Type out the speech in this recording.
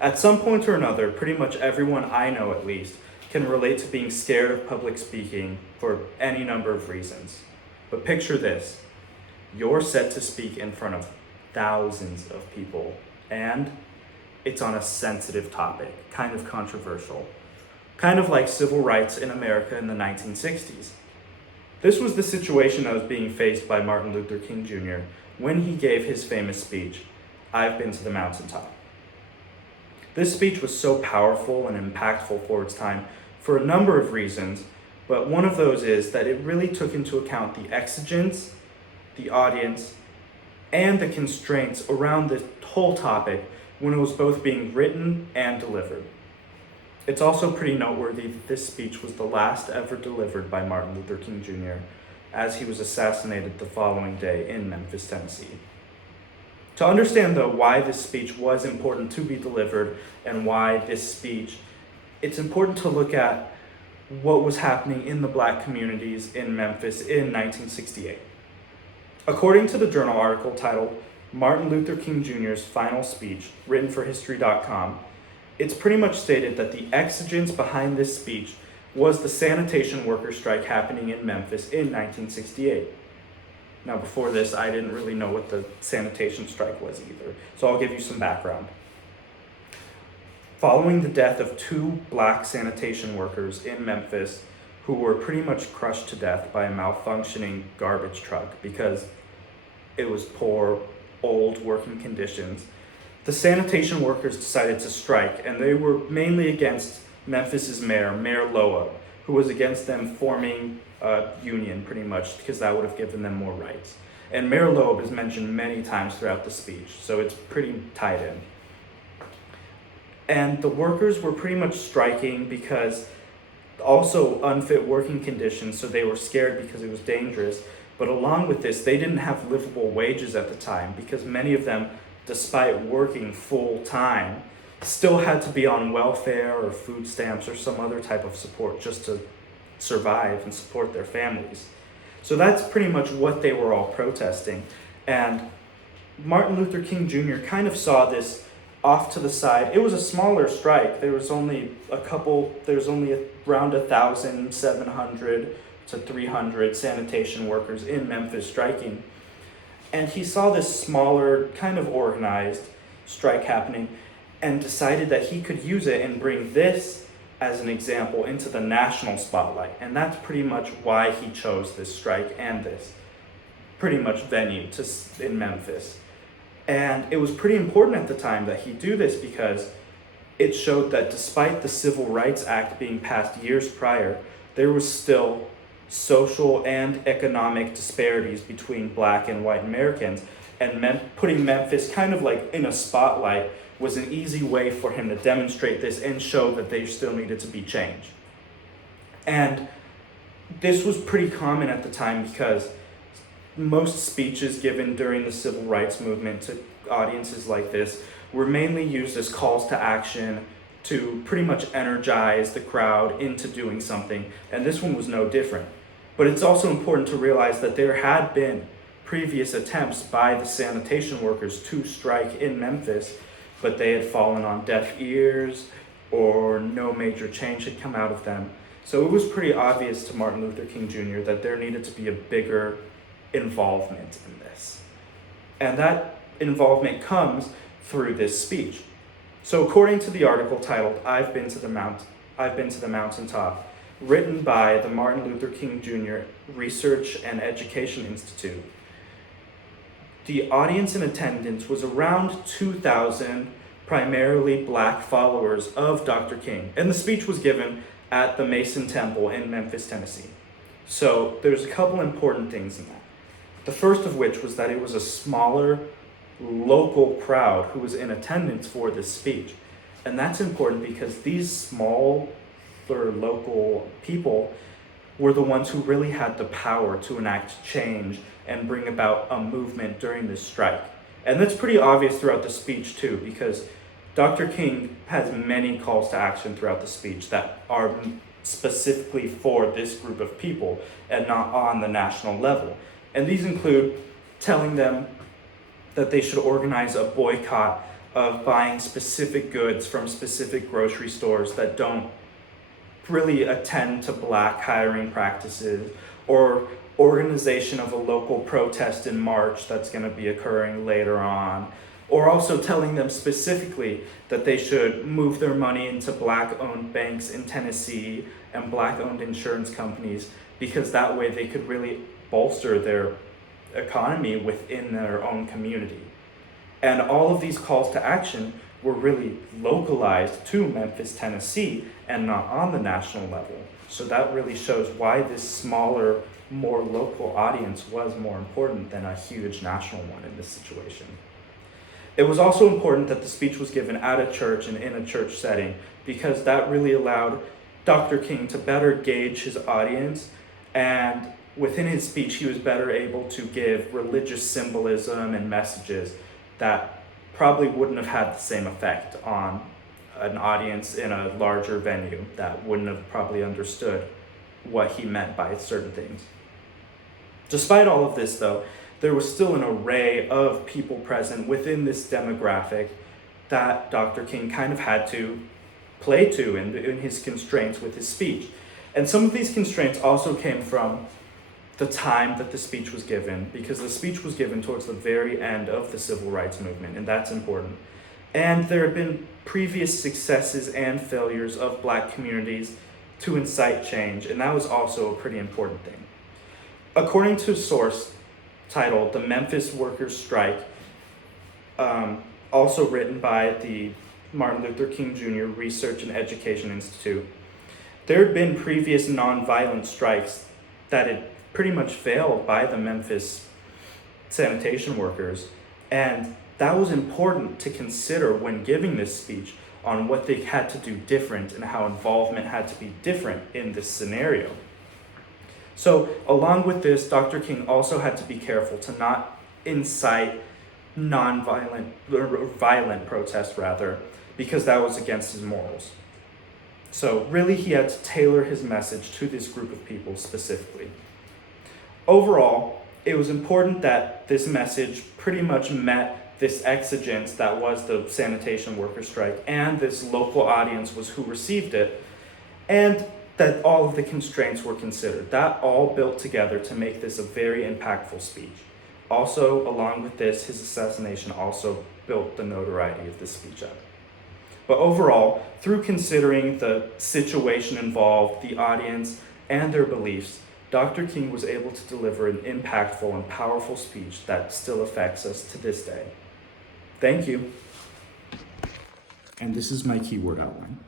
At some point or another, pretty much everyone I know at least can relate to being scared of public speaking for any number of reasons. But picture this. You're set to speak in front of thousands of people, and it's on a sensitive topic, kind of controversial, kind of like civil rights in America in the 1960s. This was the situation that was being faced by Martin Luther King Jr. when he gave his famous speech, "I've been to the mountaintop." This speech was so powerful and impactful for its time for a number of reasons, but one of those is that it really took into account the exigence, the audience, and the constraints around this whole topic when it was both being written and delivered. It's also pretty noteworthy that this speech was the last ever delivered by Martin Luther King Jr., as he was assassinated the following day in Memphis, Tennessee. To understand, though, why this speech was important to be delivered and why this speech, it's important to look at what was happening in the Black communities in Memphis in 1968. According to the journal article titled Martin Luther King Jr.'s Final Speech, written for History.com, it's pretty much stated that the exigence behind this speech was the sanitation worker strike happening in Memphis in 1968. Now, before this, I didn't really know what the sanitation strike was either, so I'll give you some background. Following the death of 2 Black sanitation workers in Memphis who were pretty much crushed to death by a malfunctioning garbage truck because it was poor, old working conditions, the sanitation workers decided to strike, and they were mainly against Memphis's mayor, Mayor Loeb, who was against them forming a union pretty much because that would have given them more rights. And Mayor Loeb is mentioned many times throughout the speech, so it's pretty tied in. And the workers were pretty much striking because also unfit working conditions, so they were scared because it was dangerous. But along with this, they didn't have livable wages at the time because many of them, despite working full time, still had to be on welfare or food stamps or some other type of support just to survive and support their families. So that's pretty much what they were all protesting. And Martin Luther King Jr. kind of saw this off to the side. It was a smaller strike. There was only around 1,700 to 300 sanitation workers in Memphis striking. And he saw this smaller, kind of organized strike happening and decided that he could use it and bring this as an example into the national spotlight. And that's pretty much why he chose this strike and this pretty much venue in Memphis. And it was pretty important at the time that he do this because it showed that despite the Civil Rights Act being passed years prior, there was still social and economic disparities between Black and white Americans. And putting Memphis kind of like in a spotlight was an easy way for him to demonstrate this and show that there still needed to be change. And this was pretty common at the time because most speeches given during the civil rights movement to audiences like this were mainly used as calls to action to pretty much energize the crowd into doing something, and this one was no different. But it's also important to realize that there had been previous attempts by the sanitation workers to strike in Memphis, but they had fallen on deaf ears or no major change had come out of them. So it was pretty obvious to Martin Luther King Jr. that there needed to be a bigger involvement in this. And that involvement comes through this speech. So according to the article titled, I've been to the Mountaintop, written by the Martin Luther King Jr. Research and Education Institute, the audience in attendance was around 2,000 primarily Black followers of Dr. King. And the speech was given at the Mason Temple in Memphis, Tennessee. So there's a couple important things in that. The first of which was that it was a smaller local crowd who was in attendance for this speech. And that's important because these small or local people were the ones who really had the power to enact change and bring about a movement during this strike. And that's pretty obvious throughout the speech too, because Dr. King has many calls to action throughout the speech that are specifically for this group of people and not on the national level. And these include telling them that they should organize a boycott of buying specific goods from specific grocery stores that don't really attend to black hiring practices, or organization of a local protest in March that's going to be occurring later on, or also telling them specifically that they should move their money into black-owned banks in Tennessee and black-owned insurance companies, because that way they could really bolster their economy within their own community. And all of these calls to action were really localized to Memphis, Tennessee, and not on the national level. So that really shows why this smaller, more local audience was more important than a huge national one in this situation. It was also important that the speech was given at a church and in a church setting, because that really allowed Dr. King to better gauge his audience, and within his speech he was better able to give religious symbolism and messages that probably wouldn't have had the same effect on an audience in a larger venue that wouldn't have probably understood what he meant by certain things. Despite all of this, though, there was still an array of people present within this demographic that Dr. King kind of had to play to in his constraints with his speech. And some of these constraints also came from the time that the speech was given, because the speech was given towards the very end of the civil rights movement, and that's important. And there had been previous successes and failures of black communities to incite change, and that was also a pretty important thing. According to a source titled "The Memphis Workers' Strike," also written by the Martin Luther King Jr. Research and Education Institute, there had been previous nonviolent strikes that had pretty much failed by the Memphis sanitation workers, and that was important to consider when giving this speech on what they had to do different and how involvement had to be different in this scenario. So along with this, Dr. King also had to be careful to not incite nonviolent, or violent protests rather, because that was against his morals. So really he had to tailor his message to this group of people specifically. Overall, it was important that this message pretty much met this exigence that was the sanitation worker strike, and this local audience was who received it, and that all of the constraints were considered. That all built together to make this a very impactful speech. Also, along with this, his assassination also built the notoriety of this speech up. But overall, through considering the situation involved, the audience, and their beliefs, Dr. King was able to deliver an impactful and powerful speech that still affects us to this day. Thank you. And this is my keyword outline.